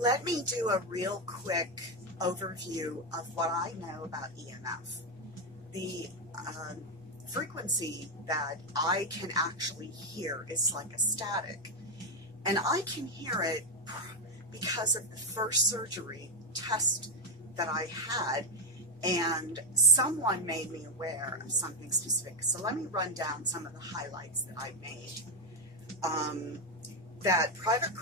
Let me do a real quick overview of what I know about EMF. The frequency that I can actually hear is like a static, and I can hear it because of the first surgery test that I had, and someone made me aware of something specific. So let me run down some of the highlights that I made. That private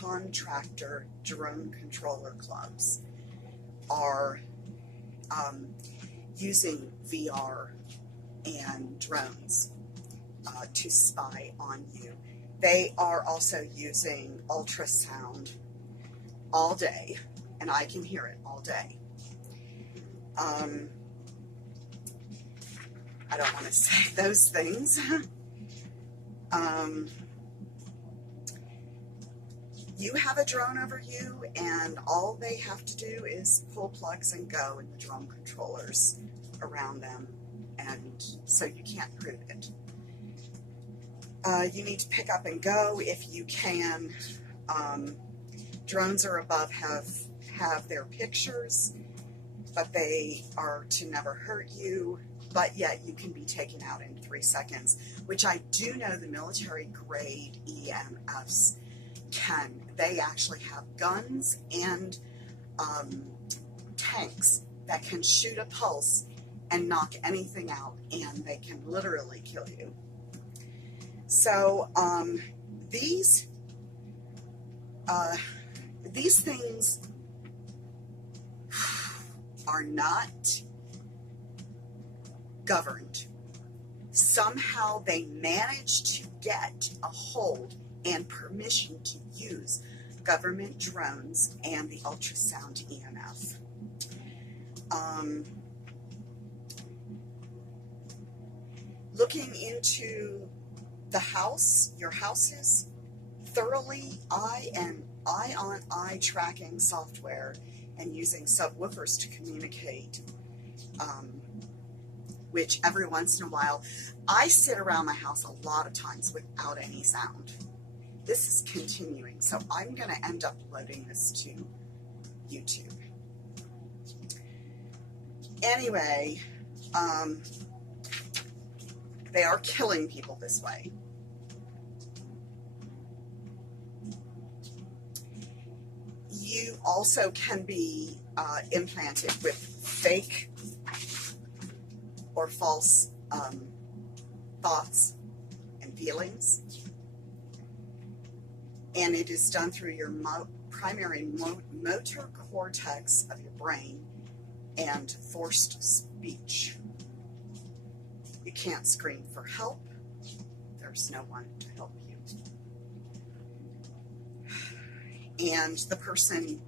contractor drone controller clubs are using VR and drones to spy on you. They are also using ultrasound all day, and I can hear it all day. I don't want to say those things. You have a drone over you, and all they have to do is pull plugs and go, and the drone controllers around them, and so you can't prove it. You need to pick up and go if you can. Drones are above have their pictures, but they are to never hurt you, but yet you can be taken out in 3 seconds, which I do know the military grade EMFs can. They actually have guns and tanks that can shoot a pulse and knock anything out, and they can literally kill you. So these things are not governed. Somehow they manage to get a hold and permission to use government drones and the ultrasound EMF. Looking into the house, your houses, thoroughly, eye-on-eye tracking software and using subwoofers to communicate, which every once in a while, I sit around my house a lot of times without any sound. This is continuing, so I'm going to end up loading this to YouTube. Anyway, they are killing people this way. You also can be implanted with fake or false thoughts and feelings. And it is done through your primary motor cortex of your brain and forced speech. You can't scream for help. There's no one to help you. And the person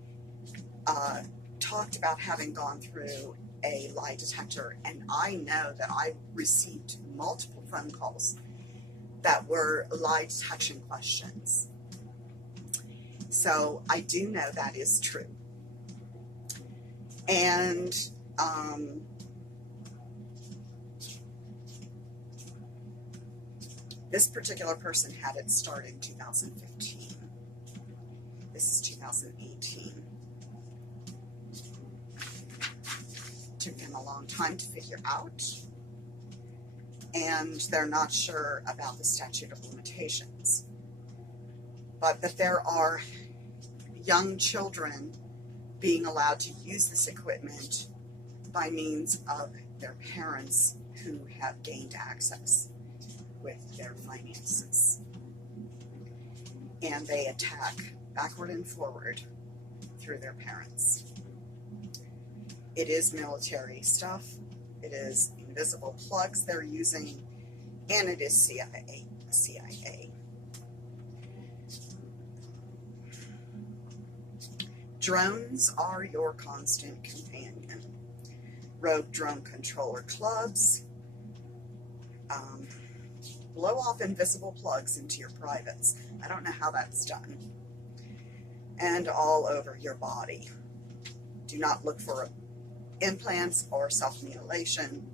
talked about having gone through a lie detector, and I know that I received multiple phone calls that were lie detection questions. So I do know that is true. And this particular person had it start in 2015. This is 2018. Took them a long time to figure out, and they're not sure about the statute of limitations. But that there are young children being allowed to use this equipment by means of their parents who have gained access with their finances. And they attack backward and forward through their parents. It is military stuff. It is invisible plugs they're using, and it is CIA. Drones are your constant companion. Rogue drone controller clubs blow off invisible plugs into your privates. I don't know how that's done. And all over your body. Do not look for implants or self-mutilation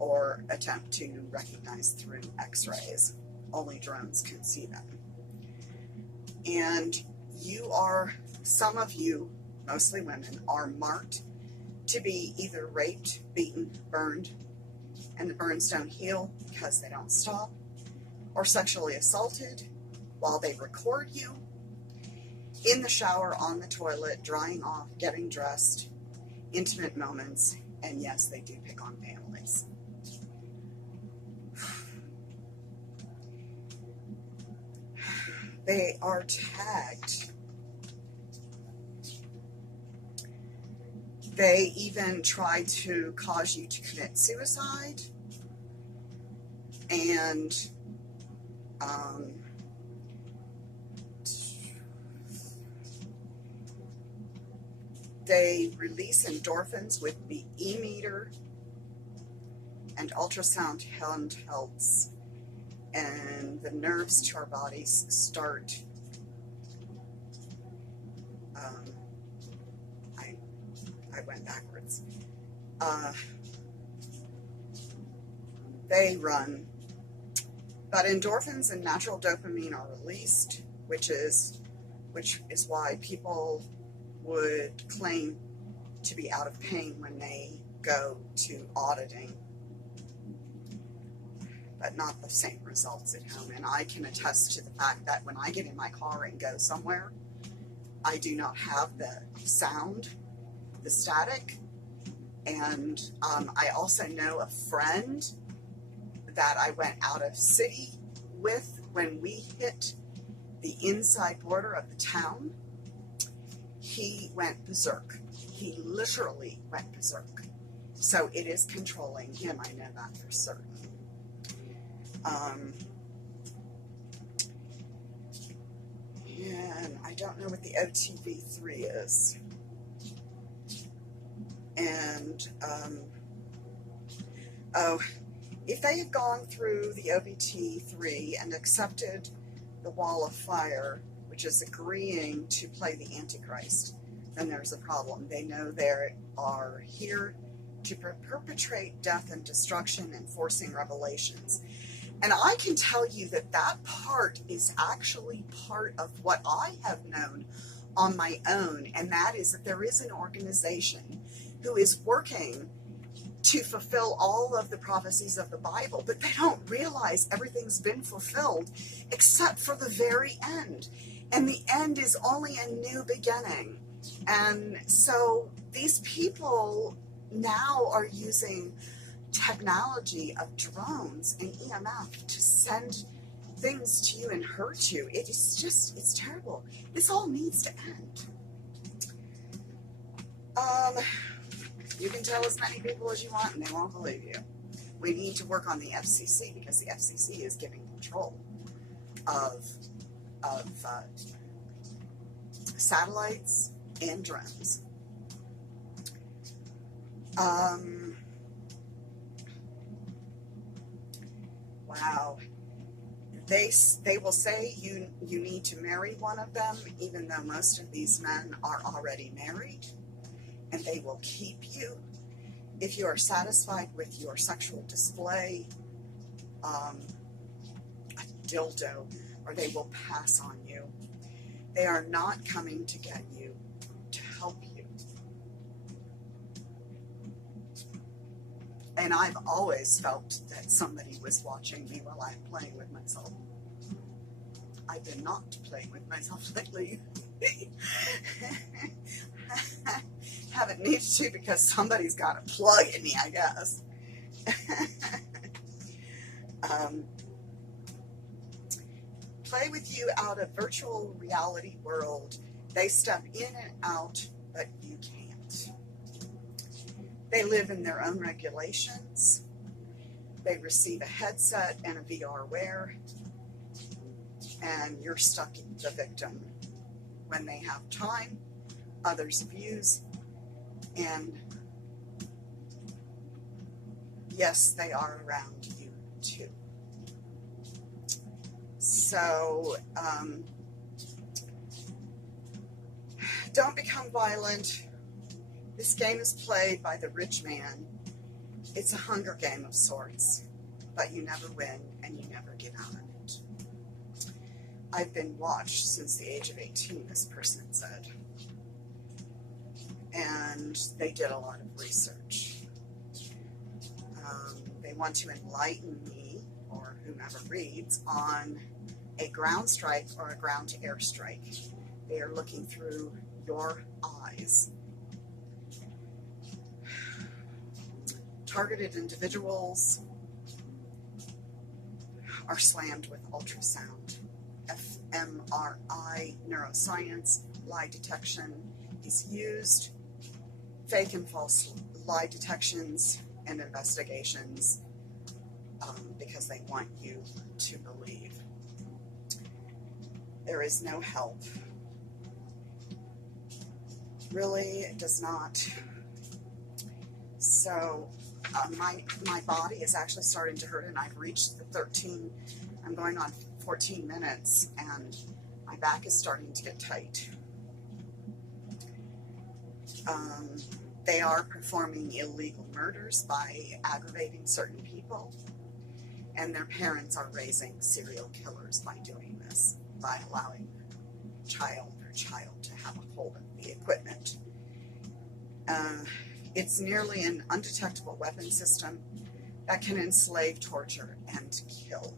or attempt to recognize through x-rays. Only drones can see them. And some of you, mostly women, are marked to be either raped, beaten, burned, and the burns don't heal because they don't stop, or sexually assaulted while they record you, in the shower, on the toilet, drying off, getting dressed, intimate moments, and yes, they do pick on families. They are tagged. They even try to cause you to commit suicide, and they release endorphins with the e-meter and ultrasound handhelds, and the nerves to our bodies start I went backwards. They run, but endorphins and natural dopamine are released, which is why people would claim to be out of pain when they go to auditing, but not the same results at home. And I can attest to the fact that when I get in my car and go somewhere, I do not have the sound, the static. And I also know a friend that I went out of city with when we hit the inside border of the town. He went berserk. He literally went berserk. So it is controlling him. I know that for certain. And I don't know what the OTV3 is. And, if they had gone through the OBT3 and accepted the wall of fire, which is agreeing to play the Antichrist, then there's a problem. They know they are here to perpetrate death and destruction and forcing revelations. And I can tell you that that part is actually part of what I have known on my own, and that is that there is an organization who is working to fulfill all of the prophecies of the Bible, but they don't realize everything's been fulfilled except for the very end. And the end is only a new beginning. And so these people now are using technology of drones and EMF to send things to you and hurt you. It is just, it's terrible. This all needs to end. You can tell as many people as you want and they won't believe you. We need to work on the FCC because the FCC is giving control of satellites and drones. Wow. They will say you need to marry one of them, even though most of these men are already married, and they will keep you if you are satisfied with your sexual display, a dildo, or they will pass on you. They are not coming to get you, to help you. And I've always felt that somebody was watching me while I'm playing with myself. I've been not playing with myself lately. Haven't needed to because somebody's got a plug in me, I guess. Play with you out of virtual reality world. They step in and out, but you can't. They live in their own regulations. They receive a headset and a VR wear, and you're stuck the victim. When they have time, others abuse, and yes, they are around you too. So, don't become violent. This game is played by the rich man. It's a Hunger Game of sorts, but you never win and you never get out of it. I've been watched since the age of 18, this person said. And they did a lot of research. They want to enlighten me, or whomever reads, on a ground strike or a ground-to-air strike. They are looking through your eyes. Targeted individuals are slammed with ultrasound, fMRI, neuroscience, lie detection is used, fake and false lie detections and investigations, because they want you to believe. There is no help. Really, it does not. So my body is actually starting to hurt, and I've reached the 13, I'm going on 14 minutes, and my back is starting to get tight. They are performing illegal murders by aggravating certain people, and their parents are raising serial killers by doing this, by allowing their child to have a hold of the equipment. It's nearly an undetectable weapon system that can enslave, torture, and kill.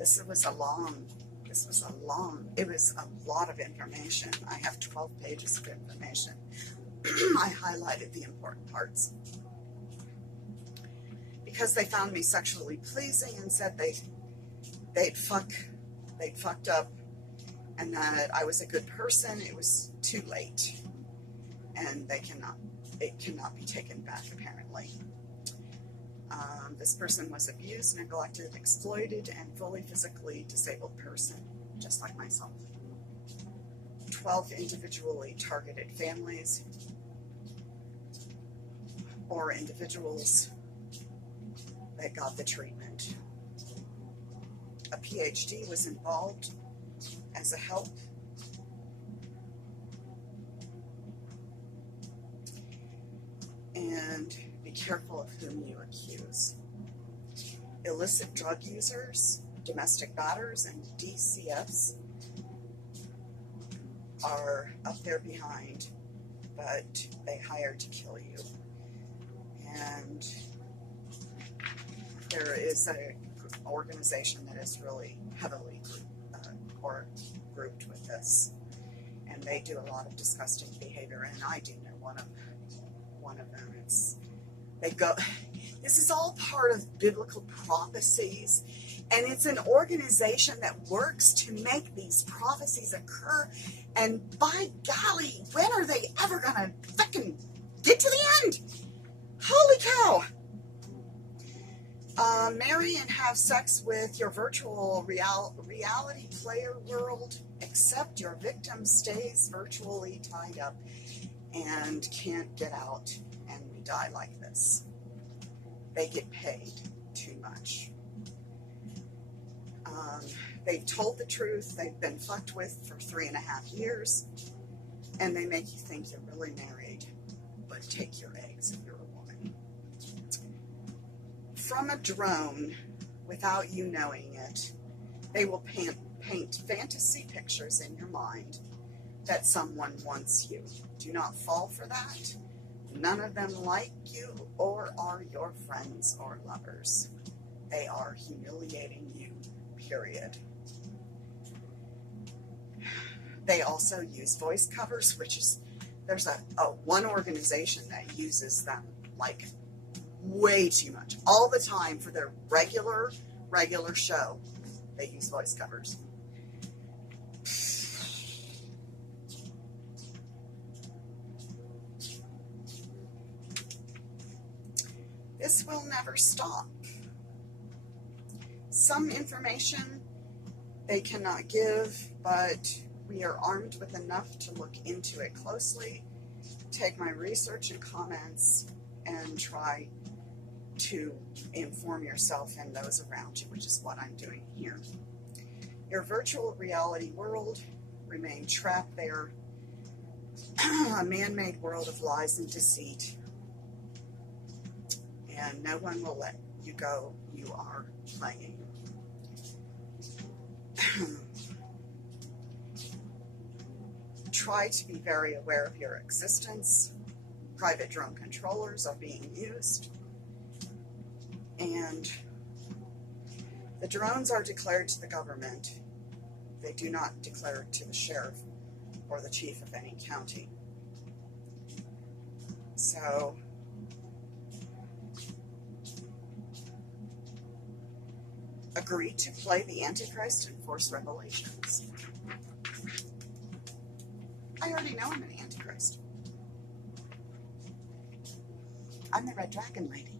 It was a lot of information. I have 12 pages of information. I highlighted the important parts. Because they found me sexually pleasing and said they'd fucked up and that I was a good person, it was too late. And it cannot be taken back, apparently. This person was abused, neglected, exploited, and fully physically disabled person, just like myself. 12 individually targeted families or individuals that got the treatment. A PhD was involved as a help. And be careful of whom you accuse. Illicit drug users, domestic batters, and DCFs are up there behind, but they hired to kill you. And there is an organization that is really heavily grouped with this, and they do a lot of disgusting behavior, and I do know one of them. This is all part of biblical prophecies, and it's an organization that works to make these prophecies occur, and by golly, when are they ever gonna fucking get to the end? Holy cow! Marry and have sex with your virtual reality player world, except your victim stays virtually tied up and can't get out, and we die like this. They get paid too much. They've told the truth. They've been fucked with for 3.5 years, and they make you think you're really married, but take your eggs if you're a woman. From a drone, without you knowing it, they will paint fantasy pictures in your mind that someone wants you. Do not fall for that. None of them like you or are your friends or lovers. They are humiliating you, period. They also use voice covers, there's a one organization that uses them like way too much. All the time for their regular show, they use voice covers. This will never stop. Some information they cannot give, but we are armed with enough to look into it closely, take my research and comments, and try to inform yourself and those around you, which is what I'm doing here. Your virtual reality world remain trapped there, a man-made world of lies and deceit. and no one will let you go. You are playing. Try to be very aware of your existence. Private drone controllers are being used, and the drones are declared to the government. They do not declare to the sheriff or the chief of any county. So agree to play the Antichrist and force revelations. I already know I'm an Antichrist. I'm the Red Dragon Lady.